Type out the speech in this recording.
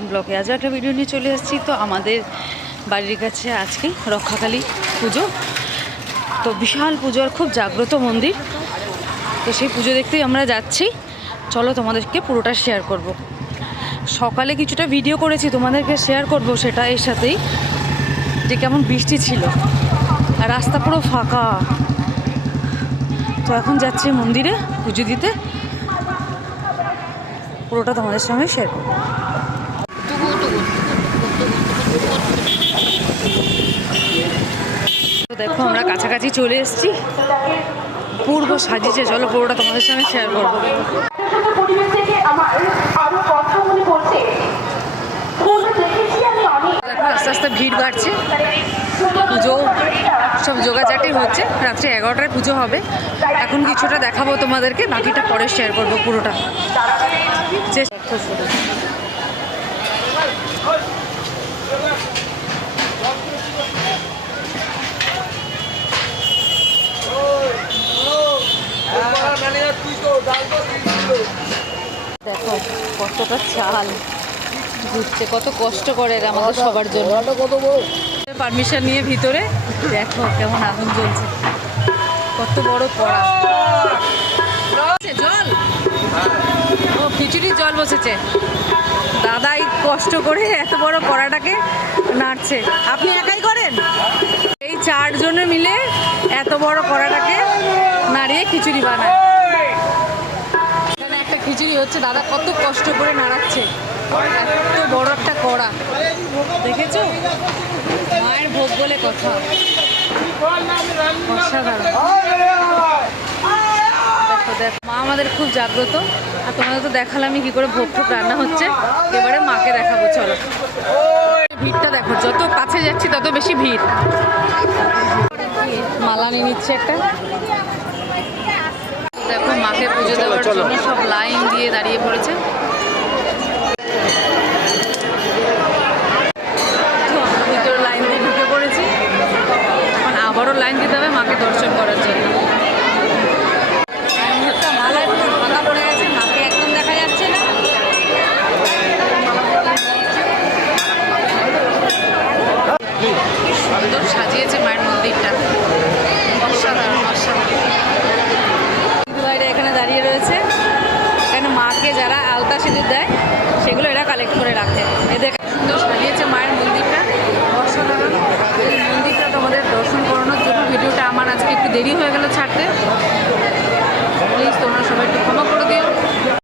নতুন ব্লগে আজও একটা ভিডিও নিয়ে চলে এসেছি। তো আমাদের বাড়ির কাছে আজকে রক্ষাকালী পুজো, তো বিশাল পুজো আর খুব জাগ্রত মন্দির। তো সেই পুজো দেখতেই আমরা যাচ্ছি। চলো তোমাদেরকে পুরোটা শেয়ার করব। সকালে কিছুটা ভিডিও করেছি, তোমাদেরকে শেয়ার করব সেটা এর সাথেই, যে কেমন বৃষ্টি ছিল আর রাস্তা পুরো ফাঁকা। তো এখন যাচ্ছি মন্দিরে পুজো দিতে, পুরোটা তোমাদের সঙ্গে শেয়ার করবো। তো দেখো আমরা কাছাকাছি চলে এসেছি, পূর্ব সাজিয়েছে, চলো পুরোটা তোমাদের সঙ্গে শেয়ার করবো। দেখো আস্তে আস্তে ভিড় বাড়ছে, পুজো সব জোগাড়জাটি হচ্ছে। রাত্রে 11টায় পুজো হবে। এখন কিছুটা দেখাবো তোমাদেরকে, বাকিটা পরে শেয়ার করবো পুরোটা। দেখো কতটা চাল ঘুরছে, কত কষ্ট করে আমাদের সবার জন্য। পারমিশন নিয়ে ভিতরে দেখো কেমন আগুন জ্বলছে, কত বড় কড়া। জল, ও খিচুড়ির জল বসেছে। দাদাই কষ্ট করে এত বড় কড়াটাকে নাড়ছে। আপনি একাই করেন? এই 4 জনে মিলে এত বড় কড়াটাকে নাড়িয়ে খিচুড়ি বানায়। এখানে একটা খিচুড়ি হচ্ছে, দাদা কত কষ্ট করে নাড়াচ্ছে। এত বড় একটা কড়া, দেখেছো? মায়ের ভোগ বলে কথা, অসাধারণ। দেখো দেখো, মা আমাদের খুব জাগ্রত। আর তোমাদের তো দেখালামই কি করে ভোগ ঠোক রান্না হচ্ছে। এবারে মাকে দেখাবো, চলো। ভিড়টা দেখো, যত কাছে যাচ্ছি তত বেশি ভিড়। মালা নিয়ে নিচ্ছে একটা। দেখো মাকে পুজো দেওয়ার জন্য সব লাইন দিয়ে দাঁড়িয়ে পড়েছে। ভিতরে লাইন দিয়ে ঢুকে পড়েছি, এখন আবারও লাইন দিতে হবে মাকে দর্শন করার জন্য। মালায় পুরো ঢাকা পড়ে গেছে, মাকে একদম দেখা যাচ্ছে না। সুন্দর সাজিয়েছে মায়ের মন্দিরটা, অসাধারণ অসাধারণ। ভাইরা এখানে দাঁড়িয়ে রয়েছে, এখানে মাকে যারা আলতা সিঁদুর দেয় সেগুলো এরা কালেক্ট করে রাখে। এদের সুন্দর সাজিয়েছে মায়ের মন্দিরটা, অসাধারণ। এই মন্দিরটা তোমাদের দর্শন করানোর জন্য ভিডিওটা আমার আজকে একটু দেরি হয়ে গেল ছাড়তে। প্লিজ তোমরা সবাই একটু ক্ষমা করো।